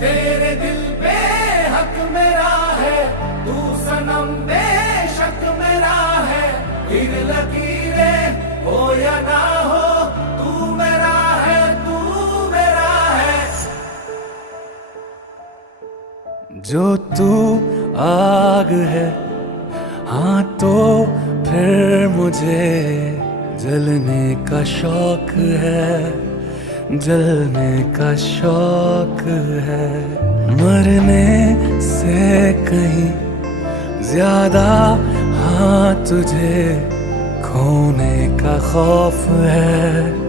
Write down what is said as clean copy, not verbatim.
तेरे दिल पे हक मेरा है, तू सनम बेशक मेरा है। फिर लकीरें हो या ना हो, तू मेरा है, तू मेरा है। जो तू आग है, हाँ तो फिर मुझे जलने का शौक है, जलने का शौक है। मरने से कहीं ज्यादा हाँ तुझे खोने का खौफ है।